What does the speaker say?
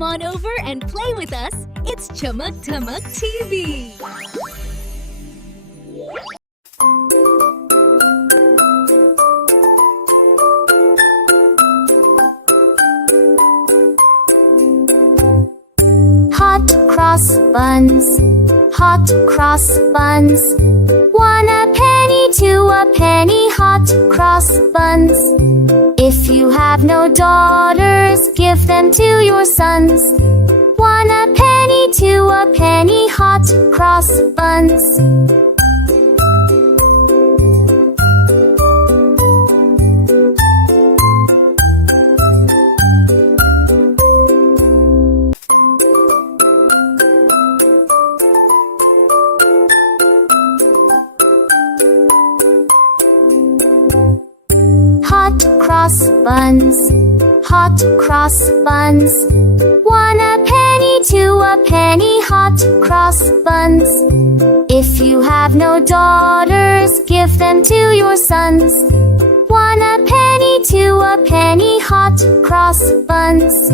Come on over and play with us. It's Chamuk Tamuk TV. Hot cross buns, hot cross buns. 1 a penny, 2 a penny, hot cross buns. If you have no daughters, give them to your sons. 1 a penny, 2 a penny, hot cross buns. Hot cross buns, hot cross buns. 1 a penny, 2 a penny, hot cross buns. If you have no daughters, give them to your sons. 1 a penny, 2 a penny, hot cross buns.